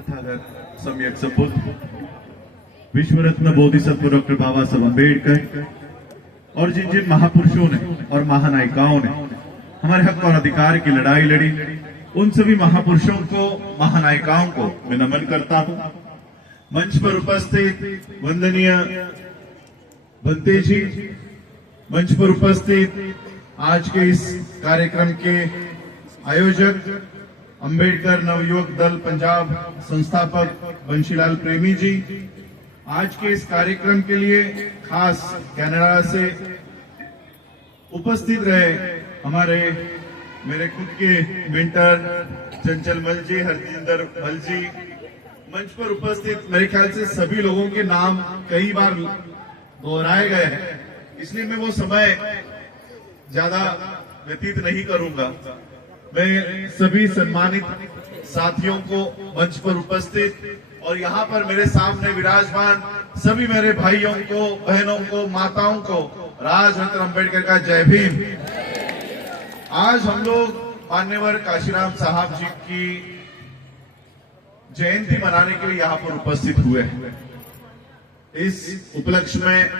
तथागत सम्यक संबुद्ध विश्व रत्न बोधिसत्व डॉक्टर बाबा साहब अम्बेडकर और जिन जिन महापुरुषों ने और महानायिकाओं ने हमारे हक और अधिकार की लड़ाई लड़ी, उन सभी महापुरुषों को, महानायिकाओं को मैं नमन करता हूं। मंच पर उपस्थित वंदनीय भंते जी, मंच पर उपस्थित आज के इस कार्यक्रम के आयोजक अंबेडकर नवयुवक दल पंजाब संस्थापक बंशीलाल प्रेमी जी, आज के इस कार्यक्रम के लिए खास कनाडा से उपस्थित रहे हमारे मेरे खुद के मेंटर चंचल मल जी, हरजिंदर मल जी, मंच पर उपस्थित मेरे ख्याल से सभी लोगों के नाम कई बार दोहराए गए हैं, इसलिए मैं वो समय ज्यादा व्यतीत नहीं करूंगा। मैं सभी सम्मानित साथियों को, मंच पर उपस्थित और यहाँ पर मेरे सामने विराजमान सभी मेरे भाइयों को, बहनों को, माताओं को राजरत्न अंबेडकर का जय भीम। आज हम लोग मान्यवर काशीराम साहब जी की जयंती मनाने के लिए यहाँ पर उपस्थित हुए हैं। इस उपलक्ष्य में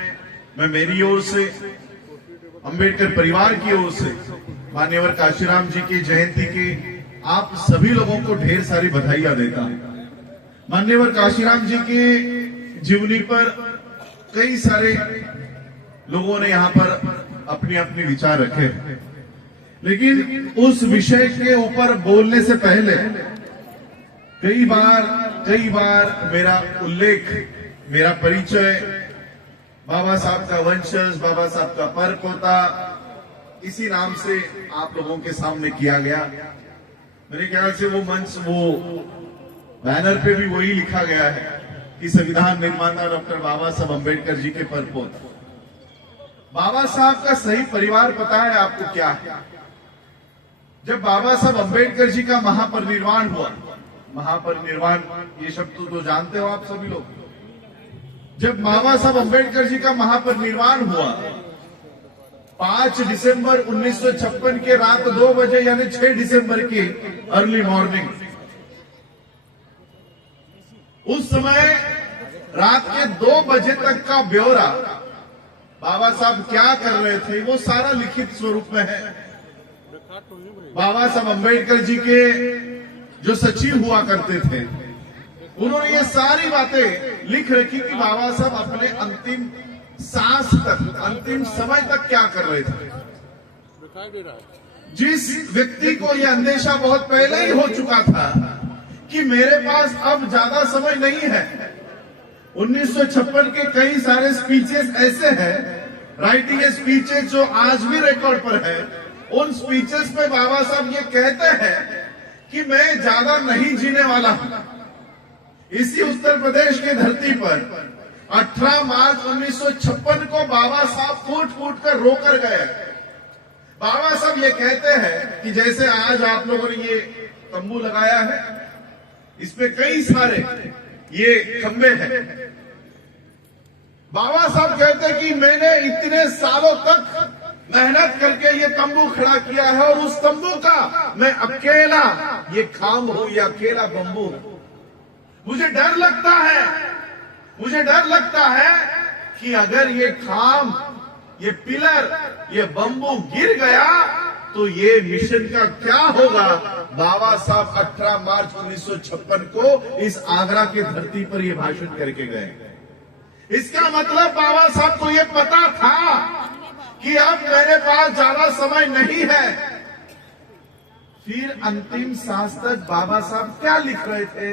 मैं मेरी ओर से, अंबेडकर परिवार की ओर से मान्यवर काशीराम जी की जयंती की आप सभी लोगों को ढेर सारी बधाइयां देता हूं। मान्यवर काशीराम जी की जीवनी पर कई सारे लोगों ने यहाँ पर अपने अपने विचार रखे, लेकिन उस विषय के ऊपर बोलने से पहले कई बार मेरा उल्लेख, मेरा परिचय बाबा साहब का वंशज, बाबा साहब का परपोता, इसी नाम से आप लोगों के सामने किया गया। मेरे ख्याल से वो मंच, वो बैनर पे भी वही लिखा गया है कि संविधान निर्माता डॉक्टर बाबा साहब अम्बेडकर जी के परपोता। बाबा साहब का सही परिवार पता है आपको क्या है? जब बाबा साहब अम्बेडकर जी का महापरिनिर्वाण हुआ, महापरिनिर्वाण ये शब्द तो जानते हो आप सभी लोग। जब बाबा साहब अम्बेडकर जी का महापरिनिर्वाण हुआ 5 दिसंबर 1956 के रात 2 बजे, यानी 6 दिसंबर की अर्ली मॉर्निंग, उस समय रात के 2 बजे तक का ब्यौरा बाबा साहब क्या कर रहे थे वो सारा लिखित स्वरूप में है। बाबा साहब अम्बेडकर जी के जो सचिव हुआ करते थे, उन्होंने ये सारी बातें लिख रखी कि बाबा साहब अपने अंतिम सांस तक, अंतिम समय तक क्या कर रहे थे। जिस व्यक्ति को यह अंदेशा बहुत पहले ही हो चुका था कि मेरे पास अब ज्यादा समय नहीं है। 1956 के कई सारे स्पीचेस ऐसे हैं, राइटिंग स्पीचेस जो आज भी रिकॉर्ड पर है। उन स्पीचेस में बाबा साहब ये कहते हैं कि मैं ज्यादा नहीं जीने वाला हूं। इसी उत्तर प्रदेश की धरती पर 18 मार्च 1956 को बाबा साहब फूट फूट कर रोकर गए। बाबा साहब ये कहते हैं कि जैसे आज आप लोगों ने ये तंबू लगाया है, इसमें कई सारे ये खंबे हैं। बाबा साहब कहते हैं कि मैंने इतने सालों तक मेहनत करके ये तंबू खड़ा किया है और उस तंबू का मैं अकेला ये खांब हूं, ये अकेला बंबू। मुझे डर लगता है कि अगर ये खांब, ये पिलर, ये बंबू गिर गया तो ये मिशन का क्या होगा। बाबा साहब 18 मार्च 1956 को इस आगरा की धरती पर ये भाषण करके गए। इसका मतलब बाबा साहब को ये पता था कि अब मेरे पास ज्यादा समय नहीं है। फिर अंतिम सांस तक बाबा साहब क्या लिख रहे थे?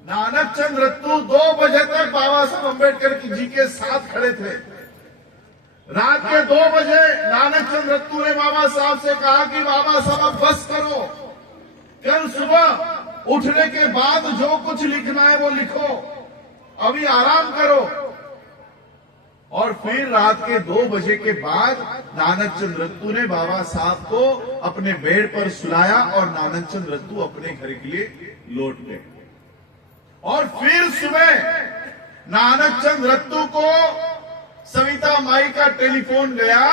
नानक चंद रत्तू 2 बजे तक बाबा साहब अम्बेडकर जी के साथ खड़े थे। रात के 2 बजे नानक चंद रत्तू ने बाबा साहब से कहा कि बाबा साहब अब बस करो, कल सुबह उठने के बाद जो कुछ लिखना है वो लिखो, अभी आराम करो। और फिर रात के 2 बजे के बाद नानक चंद रत्तू ने बाबा साहब को अपने बेड पर सुलाया और नानक चंद रत्तू अपने घर के लिए लौट गए। और फिर सुबह नानक चंद रत्तू को सविता माई का टेलीफोन गया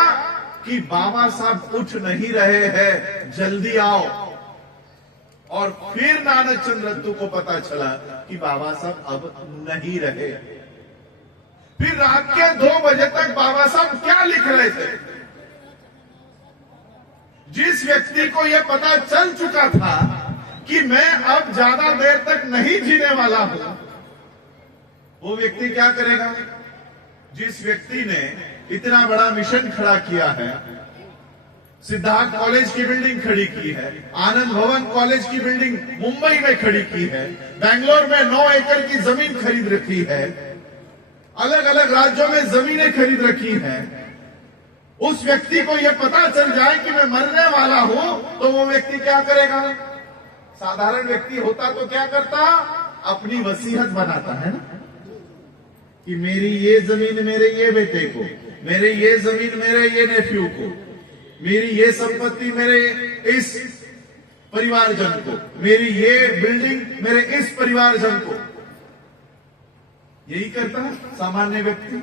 कि बाबा साहब उठ नहीं रहे हैं, जल्दी आओ। और फिर नानक चंद्र रत्तू को पता चला कि बाबा साहब अब नहीं रहे। फिर रात के 2 बजे तक बाबा साहब क्या लिख रहे थे? जिस व्यक्ति को यह पता चल चुका था कि मैं अब ज्यादा देर तक नहीं जीने वाला हूं, वो व्यक्ति क्या करेगा? जिस व्यक्ति ने इतना बड़ा मिशन खड़ा किया है, सिद्धार्थ कॉलेज की बिल्डिंग खड़ी की है, आनंद भवन कॉलेज की बिल्डिंग मुंबई में खड़ी की है, बेंगलोर में 9 एकड़ की जमीन खरीद रखी है, अलग अलग राज्यों में जमीनें खरीद रखी है, उस व्यक्ति को यह पता चल जाए कि मैं मरने वाला हूं, तो वो व्यक्ति क्या करेगा? साधारण व्यक्ति होता तो क्या करता? अपनी वसीयत बनाता है ना, कि मेरी ये जमीन मेरे ये बेटे को, मेरी ये जमीन मेरे ये नेफ्यू को, मेरी ये संपत्ति मेरे इस परिवारजन को, मेरी ये बिल्डिंग मेरे इस परिवारजन को। यही करता है सामान्य व्यक्ति।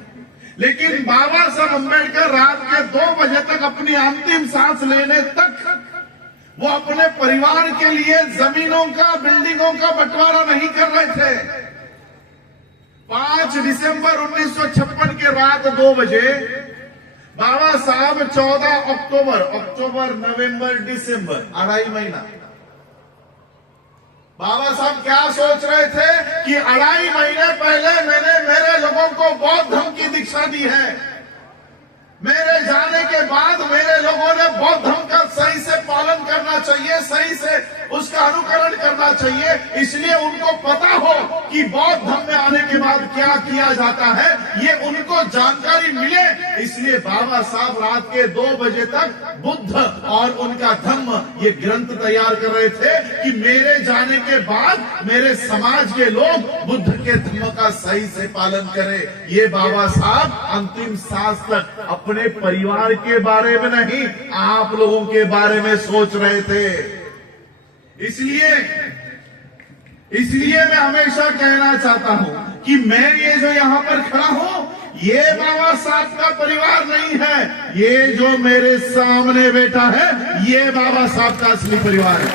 लेकिन बाबा साहब अम्बेडकर रात के 2 बजे तक अपनी अंतिम सांस लेने तक वो अपने परिवार के लिए जमीनों का, बिल्डिंगों का बंटवारा नहीं कर रहे थे। 5 दिसंबर 1956 के रात 2 बजे बाबा साहब 14 अक्टूबर, नवंबर, दिसंबर, 2.5 महीना। बाबा साहब क्या सोच रहे थे कि 2.5 महीने पहले मैंने मेरे लोगों को बौद्ध धर्म की दीक्षा दी है, मेरे जाने के बाद मेरे लोगों ने बौद्ध धर्म का सही से पालन करना चाहिए, सही से उसका अनुकरण करना चाहिए। इसलिए उनको पता हो कि बौद्ध धर्म में आने के बाद क्या किया जाता है, ये उनको जानकारी मिले। इसलिए बाबा साहब रात के 2 बजे तक बुद्ध और उनका धर्म ये ग्रंथ तैयार कर रहे थे कि मेरे जाने के बाद मेरे समाज के लोग बुद्ध के धर्म का सही से पालन करें। ये बाबा साहब अंतिम सांस तक अपने परिवार के बारे में नहीं, आप लोगों के बारे में सोच रहे थे। इसलिए मैं हमेशा कहना चाहता हूं कि मैं ये जो यहां पर खड़ा हूं, ये बाबा साहब का परिवार नहीं है। ये जो मेरे सामने बैठा है, ये बाबा साहब का असली परिवार है।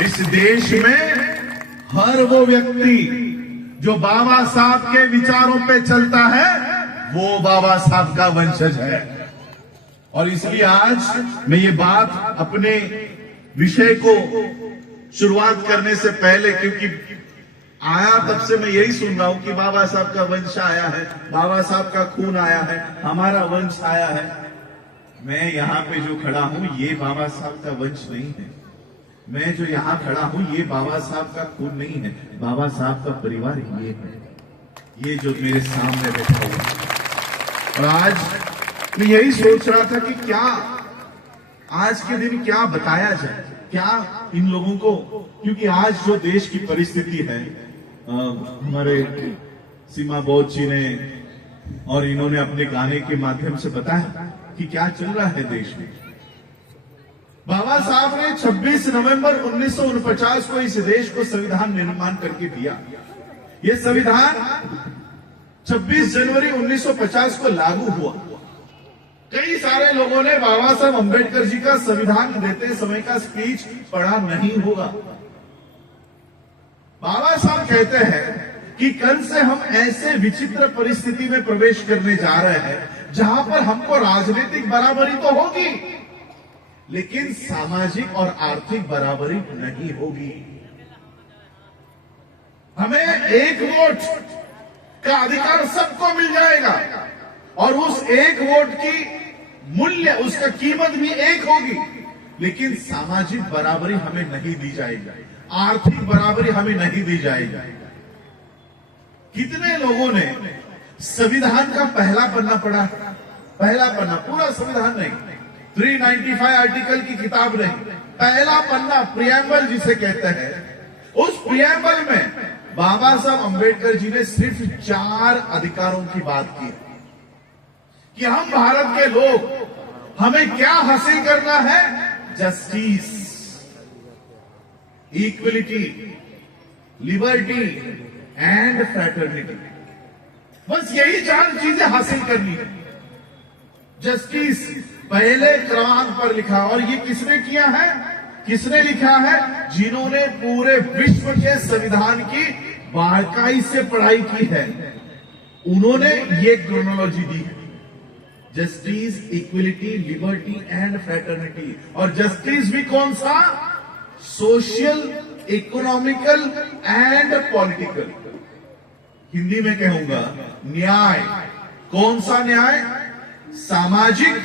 इस देश में हर वो व्यक्ति जो बाबा साहब के विचारों पे चलता है, वो बाबा साहब का वंशज है। और इसलिए आज मैं ये बात अपने विषय को शुरुआत करने से पहले, क्योंकि आया तब से मैं यही सुन रहा हूं कि बाबा साहब का वंश आया है, बाबा साहब का खून आया है, हमारा वंश आया है। मैं यहाँ पे जो खड़ा हूं, ये बाबा साहब का वंश नहीं है। मैं जो यहाँ खड़ा हूं, ये बाबा साहब का खून नहीं है। बाबा साहब का परिवार ये है, ये जो मेरे सामने बैठा हुआ है। और आज मैं यही सोच रहा था कि क्या आज के दिन क्या बताया जाए, क्या इन लोगों को, क्योंकि आज जो देश की परिस्थिति है, हमारे सीमा बौद्ध जी ने और इन्होंने अपने गाने के माध्यम से बताया कि क्या चल रहा है देश में। बाबा साहब ने 26 नवंबर 1949 को इस देश को संविधान निर्माण करके दिया। यह संविधान 26 जनवरी 1950 को लागू हुआ। कई सारे लोगों ने बाबा साहब अम्बेडकर जी का संविधान देते समय का स्पीच पढ़ा नहीं होगा। बाबा साहब कहते हैं कि कल से हम ऐसे विचित्र परिस्थिति में प्रवेश करने जा रहे हैं जहां पर हमको राजनीतिक बराबरी तो होगी, लेकिन सामाजिक और आर्थिक बराबरी नहीं होगी। हमें एक वोट का अधिकार सबको मिल जाएगा और उस एक वोट की मूल्य, उसका कीमत भी एक होगी, लेकिन सामाजिक बराबरी हमें नहीं दी जाएगी, आर्थिक बराबरी हमें नहीं दी जाएगी। कितने लोगों ने संविधान का पहला पन्ना पढ़ा? पहला पन्ना, पूरा संविधान नहीं, 395 आर्टिकल की किताब नहीं, पहला पन्ना प्रियम्बल जिसे कहते हैं। उस प्रियम्बल में बाबा साहब अम्बेडकर जी ने सिर्फ 4 अधिकारों की बात की कि हम भारत के लोग, हमें क्या हासिल करना है? Justice, equality, liberty and fraternity. बस यही 4 चीजें हासिल करनी है। जस्टिस, पहले क्रमांक पर लिखा। और ये किसने किया है? किसने लिखा है? जिन्होंने पूरे विश्व के संविधान की बाकायदे से पढ़ाई की है, उन्होंने ये क्रोनोलॉजी दी है। Justice, equality, liberty and fraternity. और जस्टिस भी कौन सा? Social, economical and political. Hindi में कहूंगा न्याय। कौन सा न्याय? सामाजिक,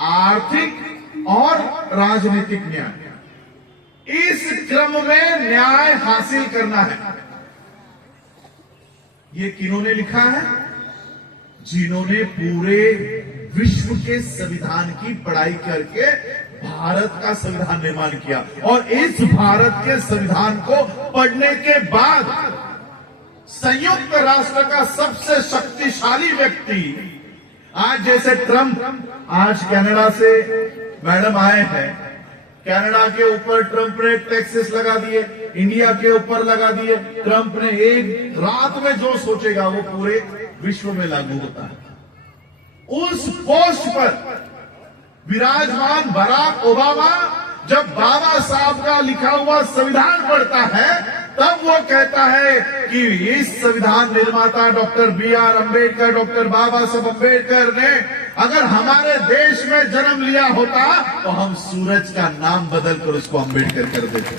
आर्थिक और राजनीतिक न्याय। इस क्रम में न्याय हासिल करना है। ये किन्होंने लिखा है? जिन्होंने पूरे विश्व के संविधान की पढ़ाई करके भारत का संविधान निर्माण किया। और इस भारत के संविधान को पढ़ने के बाद संयुक्त राष्ट्र का सबसे शक्तिशाली व्यक्ति, आज जैसे ट्रंप, आज कनाडा से मैडम आए हैं, कनाडा के ऊपर ट्रंप ने टैक्सेस लगा दिए, इंडिया के ऊपर लगा दिए। ट्रंप ने एक रात में जो सोचेगा वो पूरे विश्व में लागू होता है। उस पोस्ट पर विराजमान बराक ओबामा जब बाबा साहब का लिखा हुआ संविधान पढ़ता है, तब वो कहता है कि इस संविधान निर्माता डॉक्टर बी.आर. अम्बेडकर, डॉक्टर बाबा साहब अम्बेडकर ने अगर हमारे देश में जन्म लिया होता तो हम सूरज का नाम बदलकर उसको अम्बेडकर कर देते।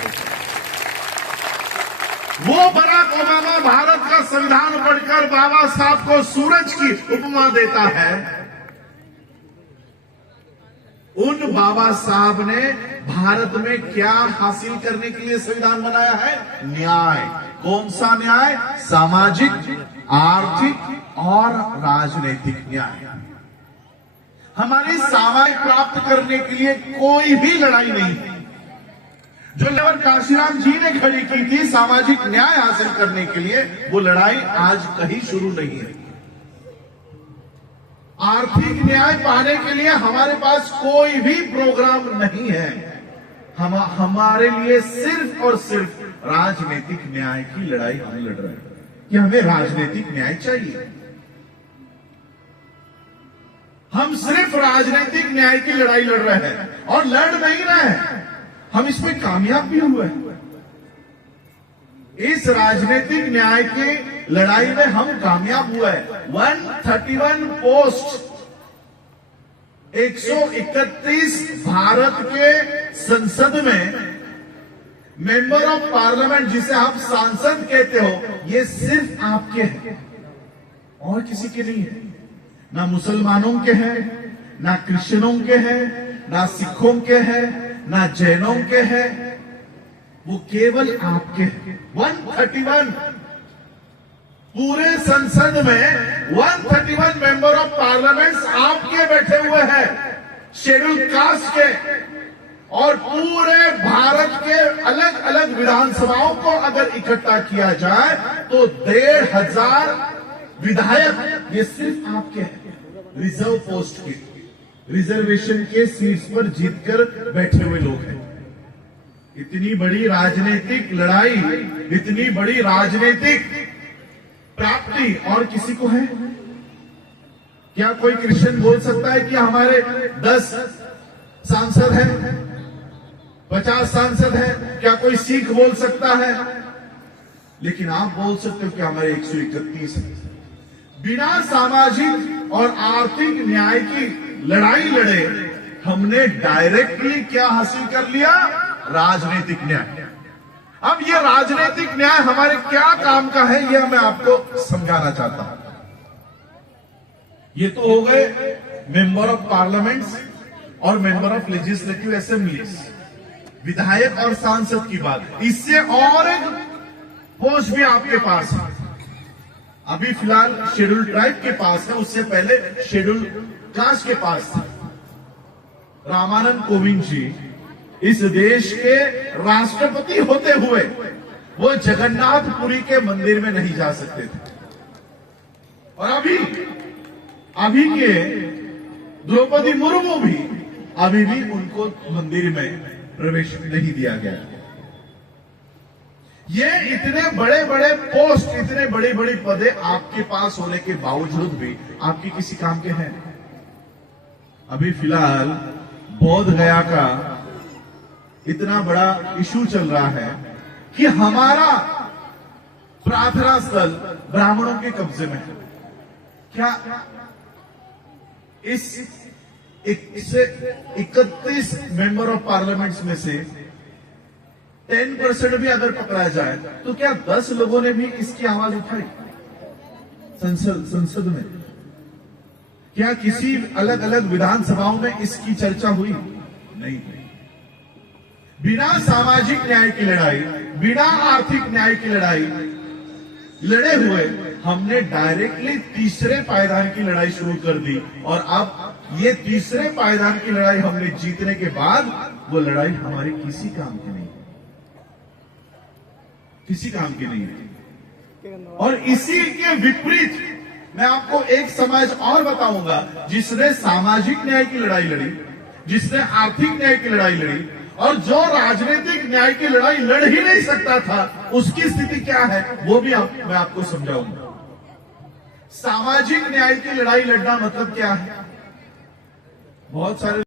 वो बराक ओबामा भारत का संविधान पढ़कर बाबा साहब को सूरज की उपमा देता है। उन बाबा साहब ने भारत में क्या हासिल करने के लिए संविधान बनाया है? न्याय। कौन सा न्याय? सामाजिक, आर्थिक और राजनीतिक न्याय। हमारी सामाजिक प्राप्त करने के लिए कोई भी लड़ाई नहीं है। जो लड़ाई काशीराम जी ने खड़ी की थी सामाजिक न्याय हासिल करने के लिए, वो लड़ाई आज कहीं शुरू नहीं है। आर्थिक न्याय पाने के लिए हमारे पास कोई भी प्रोग्राम नहीं है। हमारे लिए सिर्फ और सिर्फ राजनीतिक न्याय की लड़ाई हम लड़ रहे हैं कि हमें राजनीतिक न्याय चाहिए। हम सिर्फ राजनीतिक न्याय की लड़ाई लड़ रहे हैं और लड़ नहीं रहे हैं, हम इसमें कामयाब भी हुए। इस राजनीतिक न्याय की लड़ाई में हम कामयाब हुए। 131 पोस्ट, 131 भारत के संसद में मेंबर ऑफ पार्लियामेंट, जिसे आप सांसद कहते हो, ये सिर्फ आपके हैं और किसी के नहीं है। ना मुसलमानों के हैं, ना क्रिश्चियनों के हैं, ना सिखों के हैं, ना जैनों के हैं, वो केवल आपके हैं। 131 पूरे संसद में 131 मेंबर ऑफ पार्लियामेंट आपके बैठे हुए हैं, शेड्यूल कास्ट के। और पूरे भारत के अलग अलग विधानसभाओं को अगर इकट्ठा किया जाए तो 1,500 विधायक ये सिर्फ आपके हैं। रिजर्व पोस्ट के, रिजर्वेशन के सीट्स पर जीतकर बैठे हुए लोग हैं। इतनी बड़ी राजनीतिक लड़ाई, इतनी बड़ी राजनीतिक प्राप्ति और किसी को है? क्या कोई क्रिश्चियन बोल सकता है कि हमारे 10 सांसद हैं, 50 सांसद हैं? क्या कोई सिख बोल सकता है? लेकिन आप बोल सकते हो कि हमारे 131 हैं। बिना सामाजिक और आर्थिक न्याय की लड़ाई लड़े हमने डायरेक्टली क्या हासिल कर लिया? राजनीतिक न्याय। अब ये राजनीतिक न्याय हमारे क्या काम का है, यह मैं आपको समझाना चाहता हूं। ये तो हो गए मेंबर ऑफ पार्लियामेंट्स और मेंबर ऑफ लेजिस्लेटिव असेंबलीज, विधायक और सांसद की बात। इससे और एक पोस्ट भी आपके पास है। अभी फिलहाल शेड्यूल ट्राइब के पास है, उससे पहले शेड्यूल कास्ट के पास था। रामानंद कोविंद जी इस देश के राष्ट्रपति होते हुए वो जगन्नाथपुरी के मंदिर में नहीं जा सकते थे। और अभी के द्रौपदी मुर्मू भी अभी भी उनको मंदिर में प्रवेश नहीं दिया गया। ये इतने बड़े बड़े पोस्ट, इतने बड़ी बड़ी पदे आपके पास होने के बावजूद भी आपकी किसी काम के हैं? अभी फिलहाल बोध गया का इतना बड़ा इशू चल रहा है कि हमारा प्रार्थना स्थल ब्राह्मणों के कब्जे में है। क्या इस 31 मेंबर ऑफ पार्लियामेंट्स में से 10% भी अगर पकड़ा जाए तो क्या 10 लोगों ने भी इसकी आवाज उठाई संसद में? क्या किसी अलग अलग विधानसभाओं में इसकी चर्चा हुई? नहीं। बिना सामाजिक न्याय की लड़ाई, बिना आर्थिक न्याय की लड़ाई लड़े हुए हमने डायरेक्टली तीसरे पायदान की लड़ाई शुरू कर दी, और अब ये तीसरे पायदान की लड़ाई हमने जीतने के बाद वो लड़ाई हमारी किसी काम की नहीं, किसी काम की नहीं है। और इसी के विपरीत मैं आपको एक समाज और बताऊंगा जिसने सामाजिक न्याय की लड़ाई लड़ी, जिसने आर्थिक न्याय की लड़ाई लड़ी, और जो राजनीतिक न्याय की लड़ाई लड़ ही नहीं सकता था, उसकी स्थिति क्या है वो भी मैं आपको समझाऊंगा। सामाजिक न्याय की लड़ाई लड़ना मतलब क्या है? बहुत सारे